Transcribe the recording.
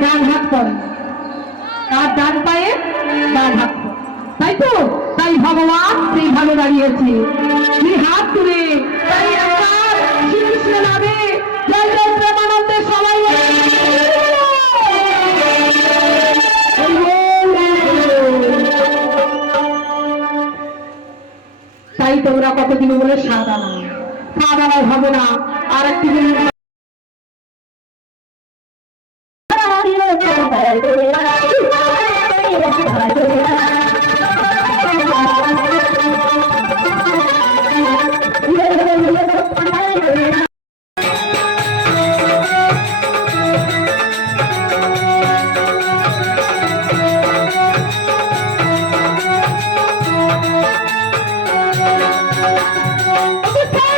ডান হাত তার ডান পায়ে ডান হাত তাই তো? তাই ভগবান দাঁড়িয়েছে। হাত তুলে তাই তোমরা কতদিন বলে সাদা সাদা হবে না। আর একটি Oh, my God.